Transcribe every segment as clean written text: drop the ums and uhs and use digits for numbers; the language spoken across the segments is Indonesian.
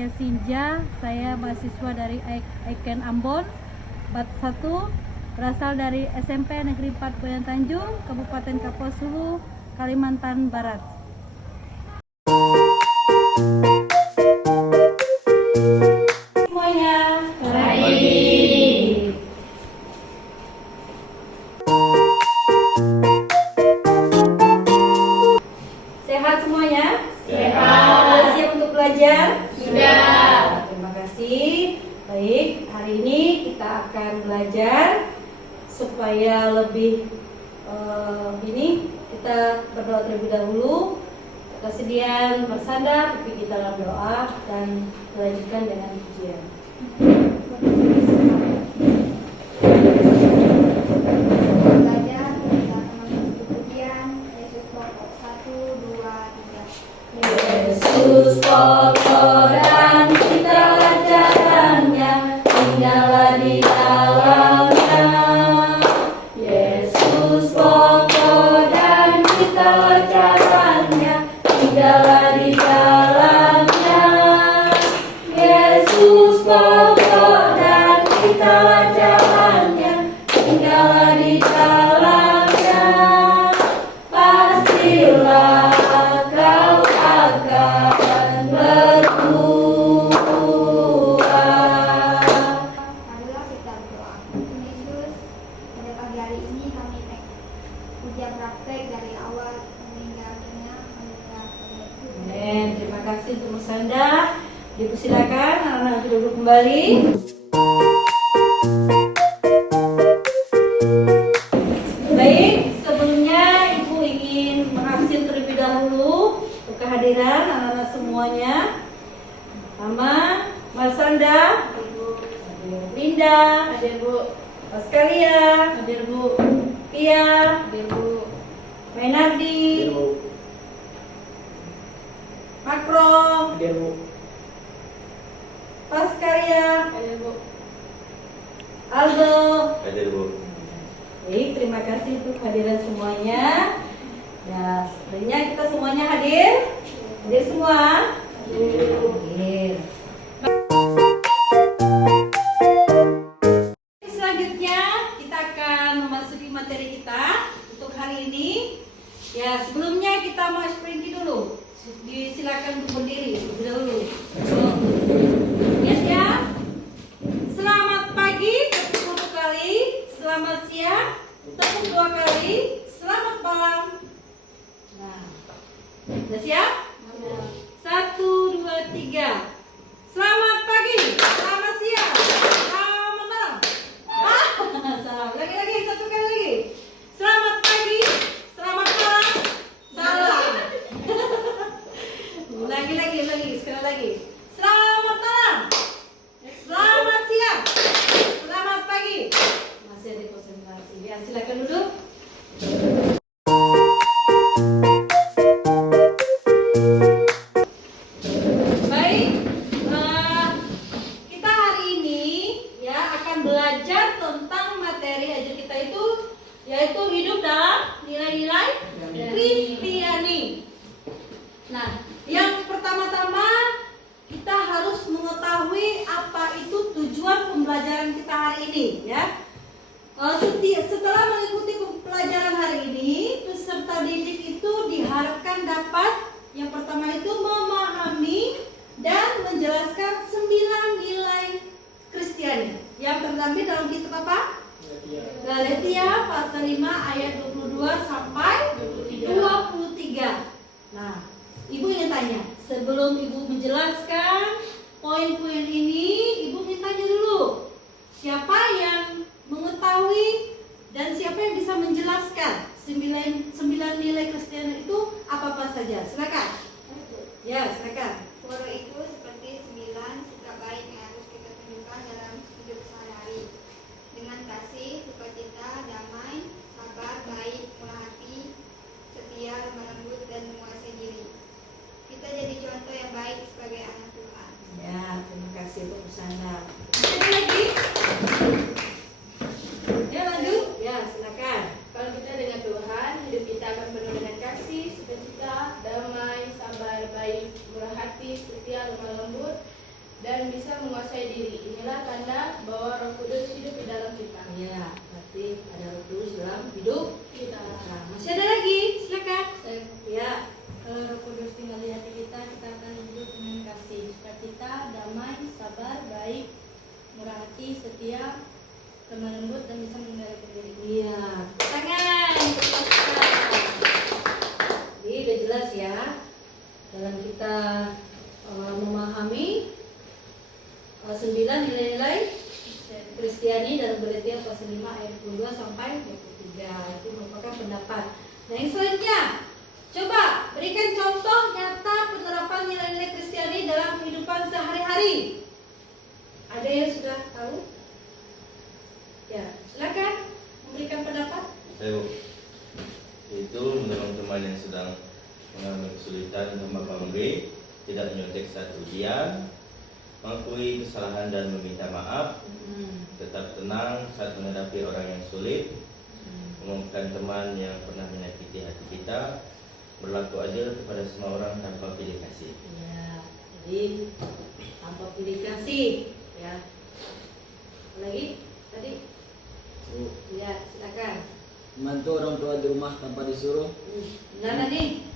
saya Sinja, saya mahasiswa dari Aiken Ambon, Bat 1, berasal dari SMP Negeri 4 Boyan Tanjung, Kabupaten Kapuas Hulu, Kalimantan Barat. Semuanya, baik. Sehat semuanya? Sehat. Siap untuk belajar? Sudah. Terima kasih. Baik, hari ini kita akan belajar supaya lebih ini kita berdoa terlebih dahulu. Kesediaan bersandar, pipi kita dalam doa dan dilanjutkan dengan pujian. Belajar kita menuju pujian Yesus pokok 1, 2, 3. Yesus pokok dan kita jalannya, tinggallah di dalamnya. Yesus pokok dan kita jalannya, tinggallah di dalamnya. Yesus pokok dan kita jalannya, tinggallah di dalamnya. Pastilah kau akan berbuah. Marilah kita berdoa. Tuhan Yesus, pada pagi hari ini kami ujian praktek dari awal hingga akhirnya mendengar. Amin. Terima kasih untuk Musanda. Dipersilakan anak-anak duduk kembali. Baik, sebelumnya Ibu ingin mengabsen terlebih dahulu untuk kehadiran anak-anak semuanya. Mama, Mas Sanda, Linda, Hadir Bu. Paskalia, Hadir Bu. Pia, Hadir Bu. Mainardi, Makro, Paskalia, Hadir Bu. Aldo. Hadir Bu. Baik, terima kasih untuk kehadiran semuanya. Ya, sebenarnya kita semuanya hadir. Hadir semua? Hadir. Selanjutnya kita akan memasuki materi kita untuk hari ini. Ya, sebelumnya kita mau sprint dulu. Silakan untuk berdiri terlebih dahulu. Yes ya. Selamat pagi tepuk 10 kali. Selamat siang tepuk 2 kali. Selamat malam. Nah, sudah siap? 1, 2, 3. Selamat pagi, selamat siang, selamat malam. Salah. Lagi, satu kali lagi. Selamat pagi, selamat malam. Salah. Lagi, sekali lagi. Selamat malam, selamat siang, selamat pagi. Masih ada konsentrasi. Ya, silakan duduk. Baik, kita hari ini ya akan belajar tentang materi ajar kita itu yaitu hidup dalam nilai-nilai Kristiani. Nah, yang pertama-tama kita harus mengetahui apa itu tujuan pembelajaran kita hari ini ya. Setelah mengikuti pelajaran hari ini, peserta didik itu diharapkan dapat yang pertama itu memahami dan menjelaskan 9 nilai Kristiani yang terdampir dalam kitab apa? Galatia pasal 5 ayat 22 sampai 23. Nah, Ibu ingin tanya, sebelum Ibu menjelaskan poin-poin ini, Ibu ingin tanya dulu, siapa yang mengetahui dan siapa yang bisa menjelaskan 9 nilai Kristiani itu apa-apa saja? Silakan. Ya, silakan. Poro itu seperti 9 sikap baik yang harus kita tunjukkan dalam hidup sehari-hari. Dengan kasih, sukacita, damai, sabar, baik, murah hati, setia, lemah lembut, dan menguasai diri. Kita jadi contoh yang baik sebagai anak Tuhan. Ya, terima kasih untuk Busana. Ada lagi? Ya, lanjut. Ya, silakan. Kalau kita dengan Tuhan, hidup kita akan penuh dengan kasih, sukacita, damai, sabar, baik, murah hati, setia, bisa menguasai diri. Inilah tanda bahwa Roh Kudus hidup di dalam kita. Ya, berarti ada Roh Kudus dalam hidup Kita. Nah, masih ada lagi, silakan. Ya, Kalau Roh Kudus tinggal di hati kita, kita akan hidup dengan kasih, sukacita, damai, sabar, baik, murah hati, setia, lemah lembut, dan bisa mengendalikan diri. iya, tangan. Jadi udah jelas ya, dalam kita memahami 9 nilai-nilai Kristiani dalam Galatia pasal 5 ayat 22 sampai 23 itu merupakan pendapat. Nah, yang selanjutnya, coba berikan contoh nyata penerapan nilai-nilai Kristiani dalam kehidupan sehari-hari. Ada yang sudah tahu? Ya, silakan memberikan pendapat. Saya Bu. Itu menolong teman yang sedang mengalami kesulitan dan Bapak memberi, tidak menyontek saat ujian, mengakui kesalahan dan meminta maaf, tetap tenang saat menghadapi orang yang sulit, memaafkan teman yang pernah menyakiti hati kita, berlaku adil kepada semua orang tanpa pilih kasih. Ya, jadi tanpa pilih kasih, ya. Lagi tadi, ya silakan. Membantu orang tua di rumah tanpa disuruh. Benar nih?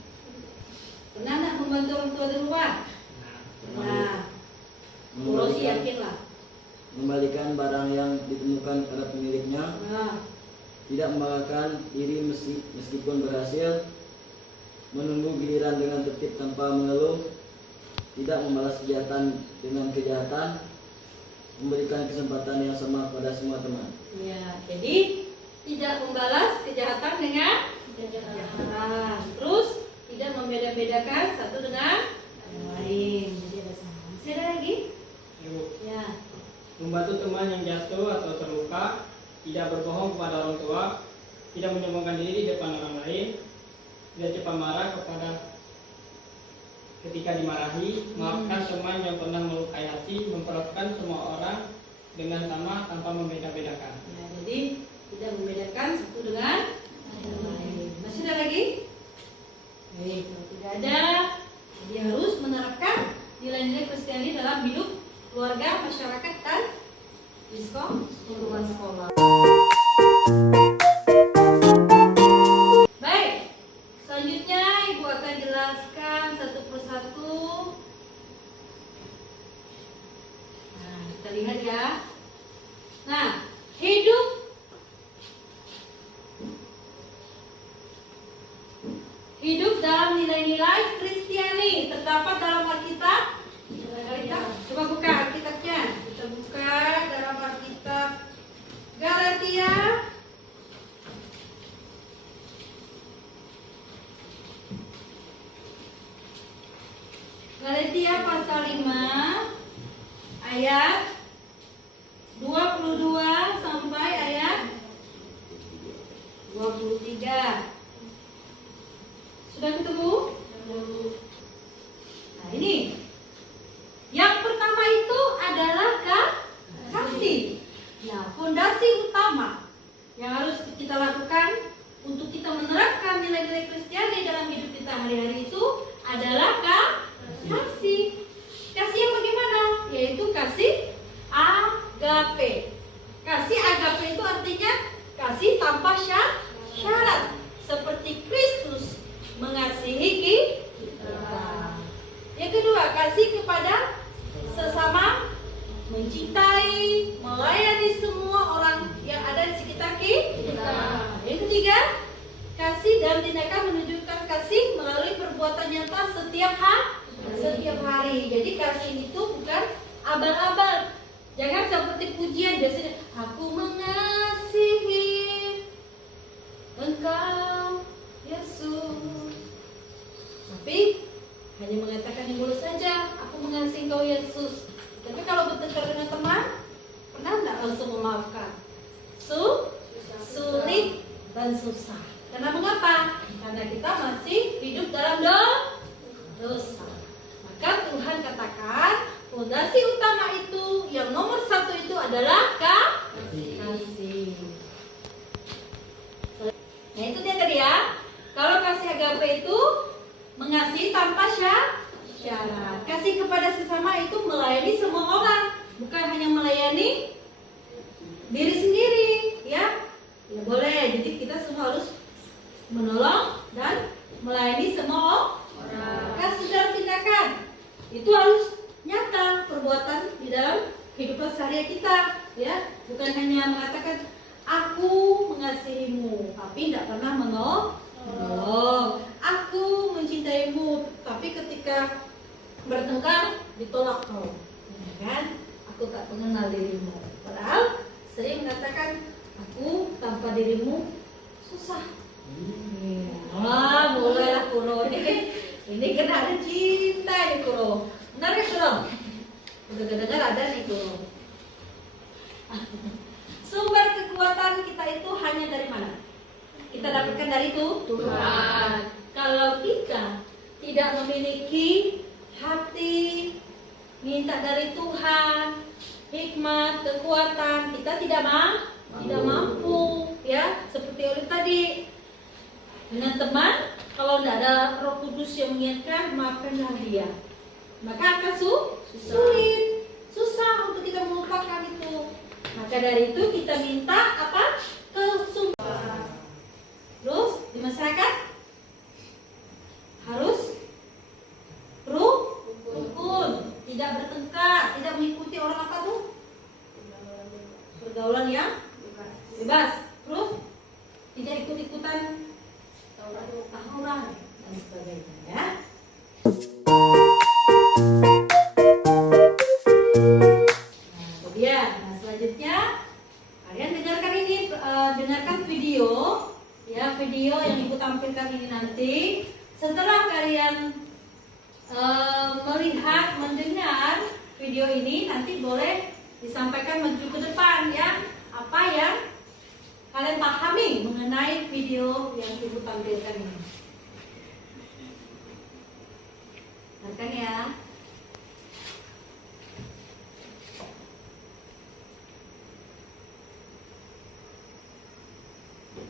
Pernah nggak membantu orang tua di rumah? Nah, Rosi yakin lah. Mengembalikan barang yang ditemukan pada pemiliknya. Nah, Tidak membanggakan diri meskipun berhasil. Menunggu giliran dengan tertib tanpa mengeluh. Tidak membalas kejahatan dengan kejahatan. Memberikan kesempatan yang sama pada semua teman. ya, jadi tidak membalas kejahatan dengan kejahatan. Terus tidak membeda-bedakan satu dengan yang lain. Jadi ada sama. Masih ada lagi? Ibu, Ya. membantu teman yang jatuh atau terluka, tidak berbohong kepada orang tua, tidak menyombongkan diri di depan orang lain, tidak cepat marah ketika dimarahi, maafkan teman yang pernah melukai hati, memperlakukan semua orang dengan sama tanpa membeda-bedakan. Ya, jadi tidak membedakan satu dengan yang lain. Masih ada lagi? Baik, kalau tidak ada, dia harus menerapkan nilai-nilai Kristiani dalam hidup keluarga, masyarakat, dan di lingkungan sekolah. Baik, selanjutnya Ibu akan jelaskan satu persatu. Nah, kita lihat ya. Nah, hidup dalam nilai-nilai Kristiani terdapat dalam Alkitab. Coba buka Alkitabnya. Kita buka dalam Alkitab Galatia pasal 5 ayat 22 sampai ayat 23. Sudah ketemu? Nah, ini yang pertama itu adalah kasih. Nah, fondasi utama yang harus kita lakukan untuk kita menerapkan nilai-nilai Kristiani dalam hidup kita hari-hari itu adalah kasih. Kasih yang bagaimana? Yaitu kasih agape. Kasih agape itu artinya kasih tanpa syarat, seperti Kristus mengasihi kita. Yang kedua, kasih kepada sesama, mencintai, melayani semua orang yang ada di sekitar kita. Yang ketiga, kasih dan tindakan menunjukkan kasih melalui perbuatan nyata setiap hari. Jadi kasih itu bukan abal-abal. Jangan seperti pujian biasanya, aku mengasihi Engkau Yesus. Tapi hanya mengatakan di mulut saja, aku mengasihi Engkau Yesus. Tapi kalau bertengkar dengan teman, pernah enggak langsung memaafkan? Sulit dan susah. Karena mengapa? Karena kita masih hidup dalam dosa. Maka Tuhan katakan, fondasi utama itu, yang nomor satu itu adalah kasih. Nah, itu dia tadi ya. Kalau kasih agape itu mengasihi tanpa syarat. Kasih kepada sesama itu melayani semua orang, bukan hanya melayani diri sendiri, ya. Ya boleh. Jadi kita semua harus menolong dan melayani semua orang. Kasih dalam tindakan itu harus nyata, perbuatan di dalam kehidupan sehari kita, ya. Bukan hanya mengatakan aku mengasihimu, tapi tidak pernah menolong. Aku mencintaimu, tapi ketika bertengkar ditolak kau, ya kan? Aku tak mengenal dirimu. Padahal sering mengatakan aku tanpa dirimu susah. Wah, mulailah Kuro ini kena ada cinta nih Kuro. Benar kan Kuro? Udah dengar ada nih Kuro. Sumber kekuatan kita itu hanya dari mana? Kita dapatkan dari Tuhan. Kalau kita tidak memiliki hati minta dari Tuhan, hikmat, kekuatan, kita tidak mampu, ya. Seperti oleh tadi dengan teman, kalau tidak ada Roh Kudus yang mengingatkan, maafkanlah dia, maka akan sulit, susah untuk kita melupakan itu. Maka dari itu kita minta apa? Kesungguhan. Terus di masyarakat harus rukun, tidak bertengkar, tidak mengikuti orang apa tuh? Pergaulan yang bebas. Terus tidak ikut-ikutan tawuran dan sebagainya, ya. Nah, selanjutnya kalian dengarkan ini, dengarkan video, ya, video yang ibu tampilkan ini nanti. Setelah kalian melihat, mendengar video ini, nanti boleh disampaikan maju ke depan, ya, apa yang kalian pahami mengenai video yang ibu tampilkan ini. Dengarkan ya.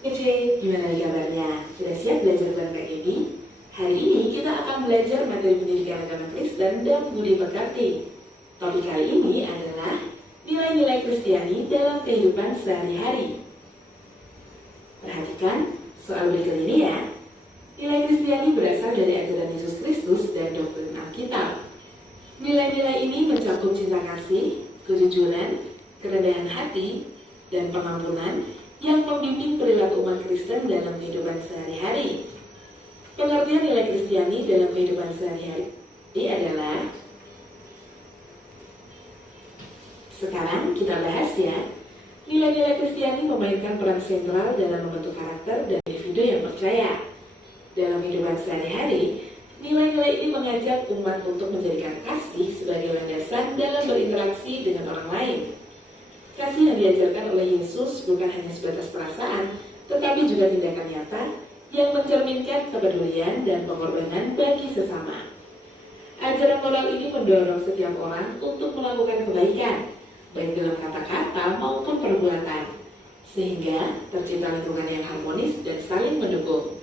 Oke, gimana nih kabarnya? Sudah siap belajar bareng Kak Gaby? Hari ini kita akan belajar materi pendidikan agama Kristen dan budi pekerti. Topik kali ini adalah nilai-nilai Kristiani dalam kehidupan sehari-hari. Perhatikan soal berikut ini ya. Nilai Kristiani berasal dari ajaran Yesus Kristus dan doktrin Alkitab. Nilai-nilai ini mencakup cinta kasih, kejujuran, kerendahan hati, dan pengampunan yang membimbing perilaku umat Kristen dalam kehidupan sehari-hari. Pengertian nilai Kristiani dalam kehidupan sehari-hari adalah, sekarang kita bahas ya. Nilai-nilai Kristiani memainkan peran sentral dalam membentuk karakter dan individu yang percaya. Dalam kehidupan sehari-hari, nilai-nilai ini mengajak umat untuk menjadikan kasih sebagai landasan dalam berinteraksi dengan orang lain. Kasih yang diajarkan oleh Yesus bukan hanya sebatas perasaan, tetapi juga tindakan nyata yang mencerminkan kepedulian dan pengorbanan bagi sesama. Ajaran moral ini mendorong setiap orang untuk melakukan kebaikan, baik dalam kata-kata maupun perbuatan, sehingga tercipta lingkungan yang harmonis dan saling mendukung.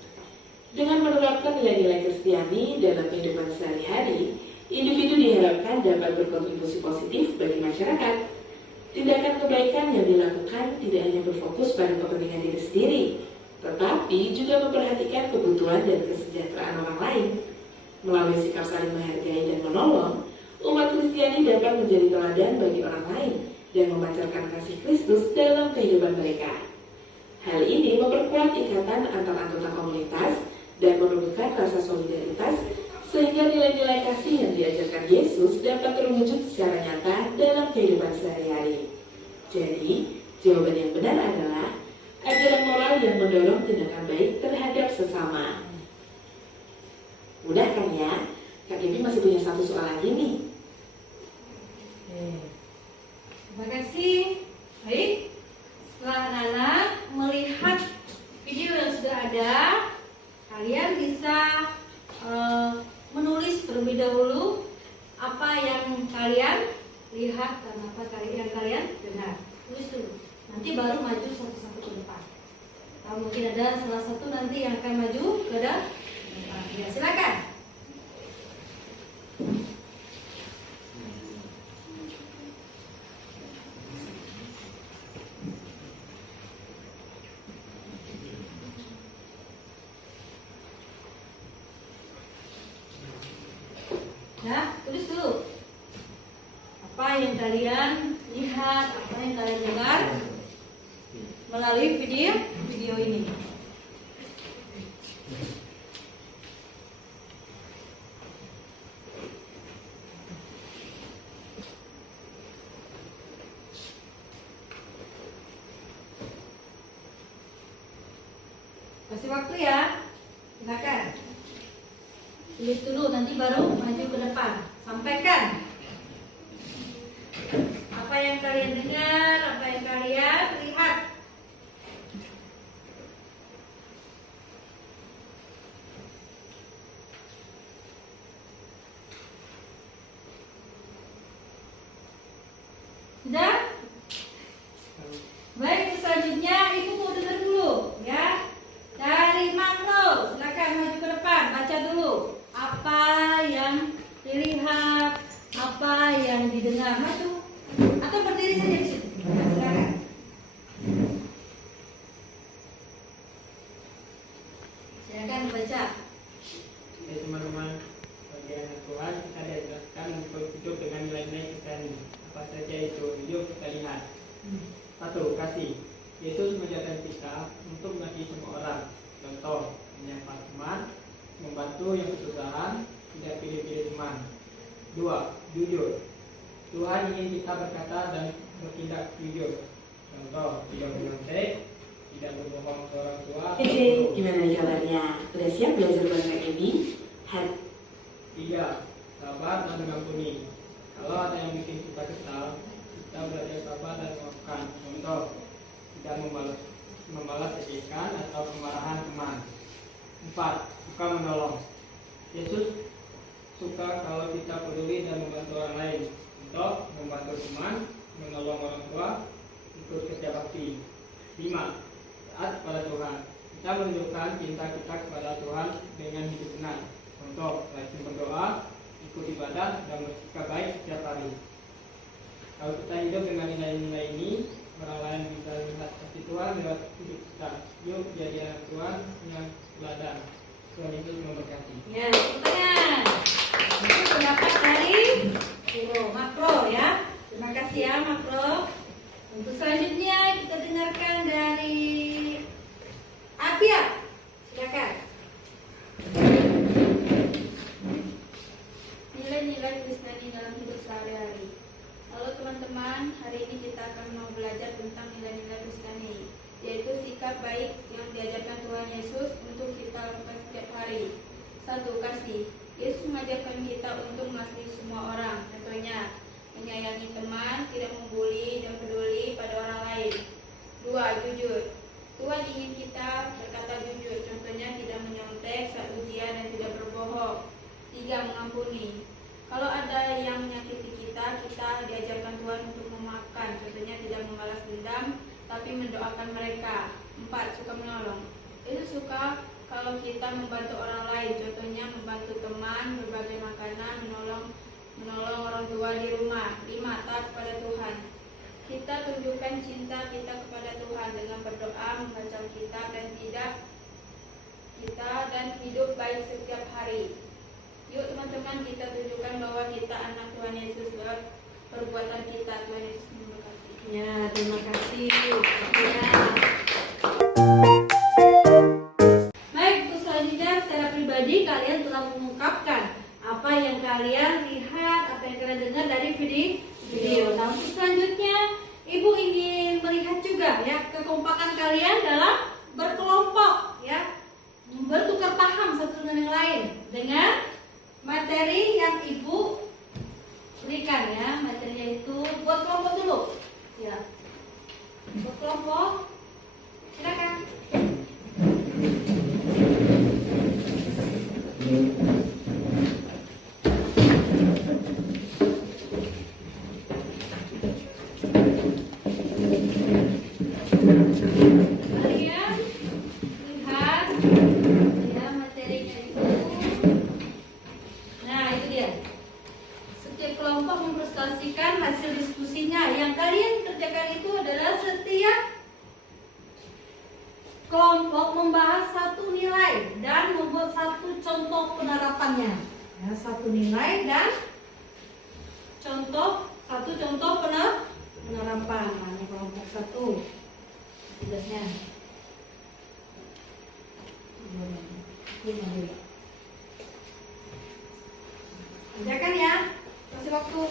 Dengan menerapkan nilai-nilai Kristiani dalam kehidupan sehari-hari, individu diharapkan dapat berkontribusi positif bagi masyarakat. Tindakan kebaikan yang dilakukan tidak hanya berfokus pada kepentingan diri sendiri, tetapi juga memperhatikan kebutuhan dan kesejahteraan orang lain. Melalui sikap saling menghargai dan menolong, umat Kristiani dapat menjadi teladan bagi orang lain dan memancarkan kasih Kristus dalam kehidupan mereka. Hal ini memperkuat ikatan antar anggota komunitas dan menumbuhkan rasa solidaritas, sehingga nilai-nilai kasih yang diajarkan Yesus dapat terwujud secara nyata dalam kehidupan sehari-hari. Jadi, jawaban yang benar adalah ajaran moral yang mendorong tindakan baik terhadap sesama. Mudah kan ya? Kak Gaby masih punya satu soal lagi nih. Terima kasih. Baik, setelah anak-anak melihat video yang sudah ada, kalian bisa menulis terlebih dahulu apa yang kalian lihat dan apa yang kalian dengar. Tulis dulu. Nanti baru maju satu-satu ke depan. Atau mungkin ada salah satu nanti yang akan maju ke depan. Ya, silakan. Ya, tulis dulu. Apa yang kalian lihat, apa yang kalian dengar melalui video ini. Kasih waktu ya. Silakan. Tulis dulu, nanti baru maju ke depan. Sampaikan apa yang kalian dengar, apa yang kalian lihat. Sudah? Baik, selanjutnya Ibu mau dengar dulu ya. Dari makro, silakan maju ke depan, baca dulu apa yang dilihat, apa yang didengar. Maju atau berdiri saja di situ. Silakan. Silakan baca. Ya teman-teman, bagi anak Tuhan kita diajarkan untuk hidup dengan nilai-nilai Kristiani. Apa saja itu video kita lihat. 1. Kasih. Yesus mengajarkan kita untuk mengasihi semua orang. Contoh, menyapa teman, membantu yang kesusahan, tidak pilih-pilih teman. 2. Jujur. Tuhan ingin kita berkata dan bertindak jujur. Contoh, tidak menyontek, tidak berbohong ke orang tua. Gimana kabarnya? Udah siap belajar bahasa ini? 3. Sabar dan mengampuni. Kalau ada yang bikin kita kesal, kita belajar sabar dan memaafkan. Contoh, tidak membalas ejekan atau kemarahan teman. 4. Suka menolong. Yesus suka kalau kita peduli dan membantu orang lain. Contoh, membantu teman, menolong orang tua, ikut kerja bakti. 5. Taat kepada Tuhan. Kita menunjukkan cinta kita kepada Tuhan dengan hidup benar. Contoh, rajin berdoa, ikut ibadah, dan bersikap baik setiap hari. Kalau kita hidup dengan nilai-nilai ini, orang lain bisa lihat kasih Tuhan lewat hidup kita. Yuk jadi anak Tuhan yang teladan. Tuhan Yesus memberkati. Ya, tepuk tangan. Itu pendapat dari Guru Makro ya. Terima kasih ya Makro. Untuk selanjutnya kita dengarkan dari Apia. Silakan. Nilai-nilai Kristiani dalam hidup sehari-hari. Halo teman-teman, hari ini kita akan mau belajar tentang nilai-nilai Kristiani, yaitu sikap baik yang diajarkan Tuhan Yesus untuk kita lakukan setiap hari. 1. Kasih. Yesus mengajarkan kita untuk mengasihi semua orang, contohnya menyayangi teman, tidak membuli dan peduli pada orang lain. 2. Jujur. Tuhan ingin kita berkata jujur, contohnya tidak menyontek saat ujian dan tidak berbohong. 3. Mengampuni. Kalau ada yang menyakiti kita diajarkan Tuhan untuk memaafkan, contohnya tidak membalas dendam, tapi mendoakan mereka. 4. Suka menolong. Yesus suka kalau kita membantu orang lain, contohnya membantu teman, berbagi makanan, menolong orang tua di rumah. 5. Taat kepada Tuhan. Kita tunjukkan cinta kita kepada Tuhan dengan berdoa, membaca Alkitab dan hidup baik setiap hari. Yuk teman-teman, kita tunjukkan bahwa kita anak Tuhan Yesus lewat perbuatan kita. Tuhan Yesus memberkati. Ya, terima kasih. Ya. Baik, untuk selanjutnya secara pribadi kalian telah mengungkapkan apa yang kalian lihat, apa yang kalian dengar dari video. Nah, untuk selanjutnya Ibu ingin melihat juga ya kekompakan kalian dalam berkelompok ya, bertukar paham satu dengan yang lain dengan materi yang Ibu berikan ya. Materinya itu buat kelompok dulu ya, buat kelompok. Silakan. Kalian lihat ya materinya itu. Nah, itu dia. Setiap kelompok mempresentasikan hasil diskusinya. Yang kalian kerjakan itu adalah setiap kelompok membahas satu nilai dan membuat satu contoh penerapannya. Ya, satu nilai dan satu contoh penerapan. Nah, ini kelompok 1 tugasnya. Kerjakan ya, kasih waktu.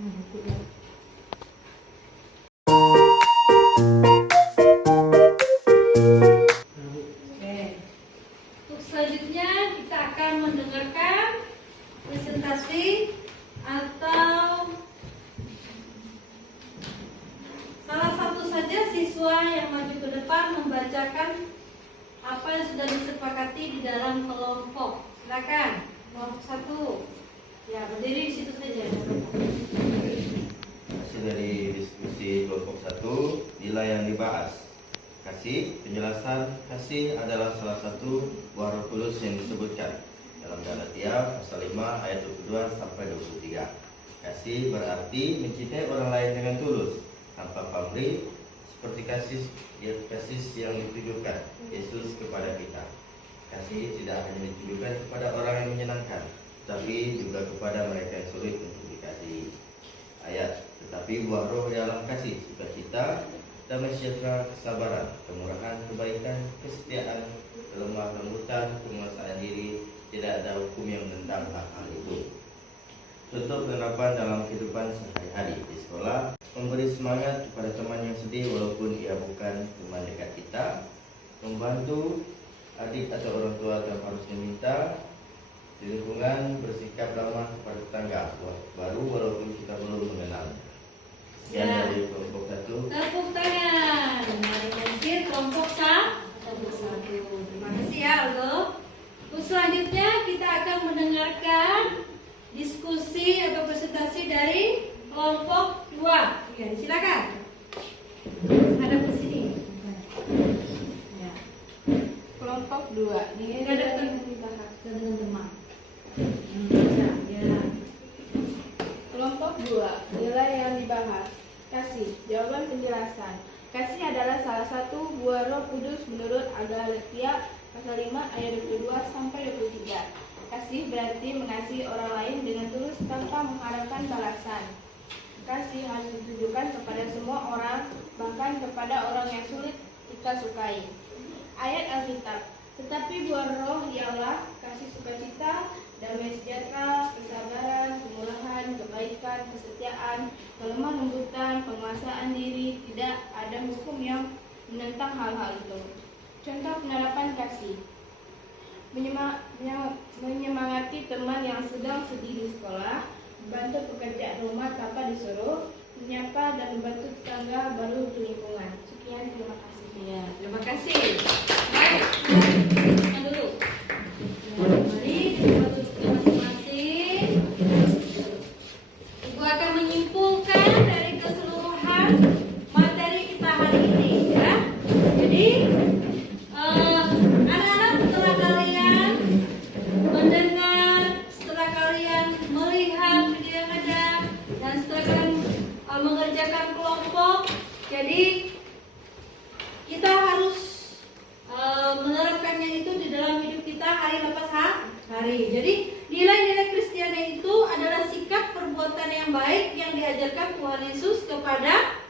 Oke. Untuk selanjutnya kita akan mendengarkan presentasi atau salah satu saja siswa yang maju ke depan membacakan apa yang sudah disepakati di dalam kelompok. Silakan, kelompok 1. Ya, berdiri di situ saja. Hasil dari diskusi kelompok 1, nilai yang dibahas. Kasih, penjelasan kasih adalah salah satu buah Roh Kudus yang disebutkan dalam Galatia pasal 5 ayat 22 sampai 23. Kasih berarti mencintai orang lain dengan tulus, tanpa pamrih, seperti kasih yang ditujukan Yesus kepada kita. Kasih tidak hanya ditujukan kepada orang yang menyenangkan, tapi juga kepada mereka yang sulit untuk dikasihi. Ayat, tetapi buah roh dalam kasih, sukacita, damai sejahtera, kesabaran, kemurahan, kebaikan, kesetiaan, kelemah lembutan, penguasaan diri. Tidak ada hukum yang menentang hal itu. Contoh penerapan dalam kehidupan sehari-hari di sekolah: memberi semangat kepada teman yang sedih walaupun ia bukan teman dekat kita, membantu adik atau orang tua tanpa harus meminta, di lingkungan bersikap ramah kepada tetangga baru walaupun kita belum mengenal. Sekian dari kelompok 1. Tepuk tangan. Mari hasil kelompok 1. Terima kasih ya Aldo. Untuk selanjutnya kita akan mendengarkan diskusi atau presentasi dari kelompok 2. Ya, silakan. Ada di sini. Ya. Kelompok 2, nilai yang dibahas. Dengan teman. Ya. Kelompok 2, nilai yang dibahas. Kasih, jawaban penjelasan. Kasih adalah salah satu buah Roh Kudus menurut Galatia pasal 5 ayat 22 sampai 23. Kasih berarti mengasihi orang lain dengan tulus tanpa mengharapkan balasan. Kasih harus ditujukan kepada semua orang, bahkan kepada orang yang sulit kita sukai. Ayat Alkitab, tetapi buah roh ialah kasih, sukacita, damai sejahtera, kesabaran, kemurahan, kebaikan, kesetiaan, kelemah lembutan, penguasaan diri. Tidak ada hukum yang menentang hal-hal itu. Contoh penerapan kasih: menyemangati teman yang sedang sedih di sekolah, membantu pekerjaan rumah tanpa disuruh, menyapa dan membantu tetangga baru di lingkungan. Sekian, terima kasih. Ya, terima kasih. Baik, kita dulu. Ya, mari kita duduk masing-masing. Ibu akan menyimpulkan dari keseluruhan materi kita hari ini, ya. Jadi, anak-anak, setelah kalian mendengar, setelah kalian melihat video yang ada, dan setelah kalian mengerjakan kelompok, jadi kita harus menerapkannya itu di dalam hidup kita hari lepas hari. Jadi nilai-nilai Kristiani itu adalah sikap perbuatan yang baik yang diajarkan Tuhan Yesus kepada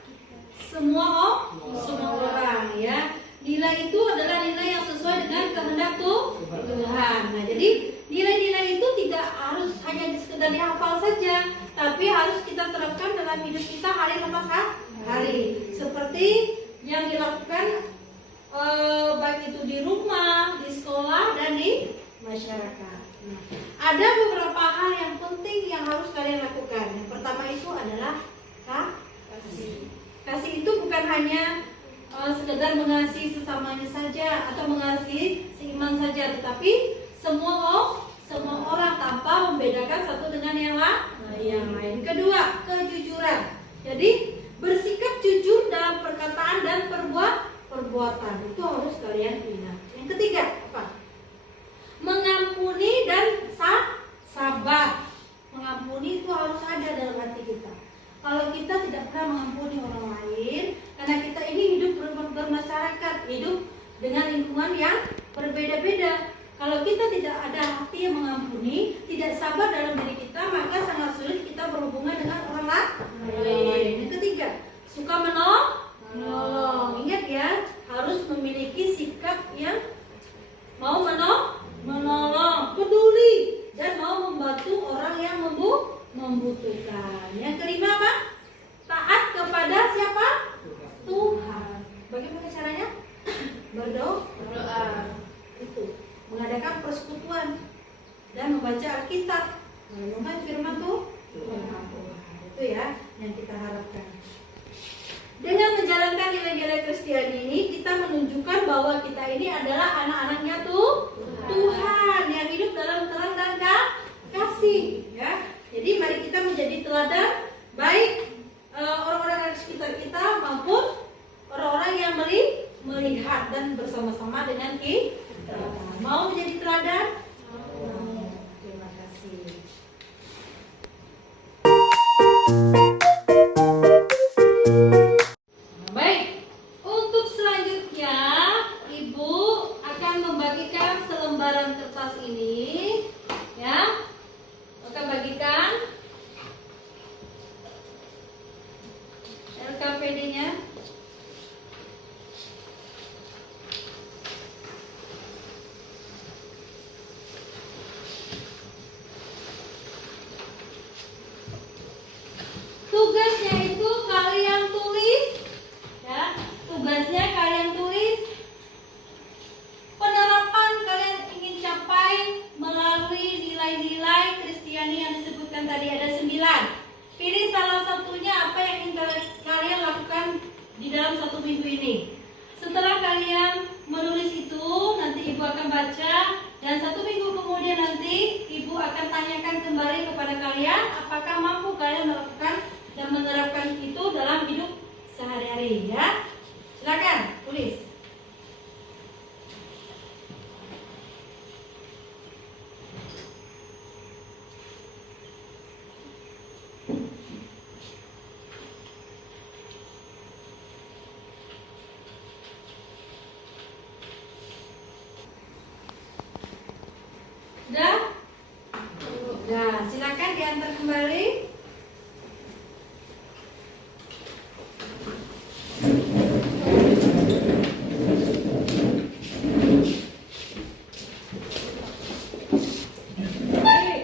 semua orang, ya. Nilai itu adalah nilai yang sesuai dengan kehendak Tuhan. Nah, jadi nilai-nilai itu tidak harus hanya sekedar dihafal saja, tapi harus kita terapkan dalam hidup kita hari lepas hari. Seperti yang dilakukan baik itu di rumah, di sekolah, dan di masyarakat. Nah, ada beberapa hal yang penting yang harus kalian lakukan. Yang pertama itu adalah kasih. Kasih itu bukan hanya sekedar mengasihi sesamanya saja atau mengasihi seiman saja, tetapi semua orang tanpa membedakan satu dengan yang lain. Kedua, kejujuran. Jadi bersikap jujur dalam perkataan dan perbuatan itu harus kalian ingat. Yang ketiga apa? Mengampuni dan sabar. Mengampuni itu harus ada dalam hati kita. Kalau kita tidak pernah mengampuni orang lain, karena kita ini hidup bermasyarakat, hidup dengan lingkungan yang berbeda-beda. Kalau kita tidak ada hati yang mengampuni, tidak sabar dalam diri kita, maka sangat sulit kita berhubungan dengan orang lain. Yang ketiga, suka menolong. Ingat ya, harus memiliki sikap yang mau menolong, peduli, dan mau membantu orang yang membutuhkan. Yang kelima apa? Taat kepada siapa? Tuhan. Bagaimana caranya? Berdoa. Itu mengadakan persekutuan dan membaca Alkitab, merenungkan firman Tuhan. Itu ya yang kita harapkan. Dengan menjalankan nilai-nilai Kristiani ini, kita menunjukkan bahwa kita ini adalah anak-anaknya Tuhan yang hidup dalam terang dan kasih. Ya, jadi mari kita menjadi teladan baik orang-orang di sekitar kita maupun orang-orang yang melihat dan bersama-sama dengan kita. Mau menjadi teladan? Terima kasih. Baik, untuk selanjutnya Ibu akan membagikan selembaran kertas ini, ya. Akan bagikan LKPD-nya. Tugasnya itu kalian tulis, ya. Tugasnya kalian tulis penerapan kalian ingin capai melalui nilai-nilai Kristiani yang disebutkan tadi ada 9. Pilih salah satunya apa yang ingin kalian lakukan di dalam 1 minggu ini. Setelah kalian menulis itu, nanti Ibu akan baca, dan 1 minggu kemudian nanti Ibu akan tanyakan kembali kepada kalian apakah mampu kalian melakukan dan menerapkan itu dalam hidup sehari-hari, ya. Silakan tulis. Sudah? Nah, silakan diantar kembali. Baik.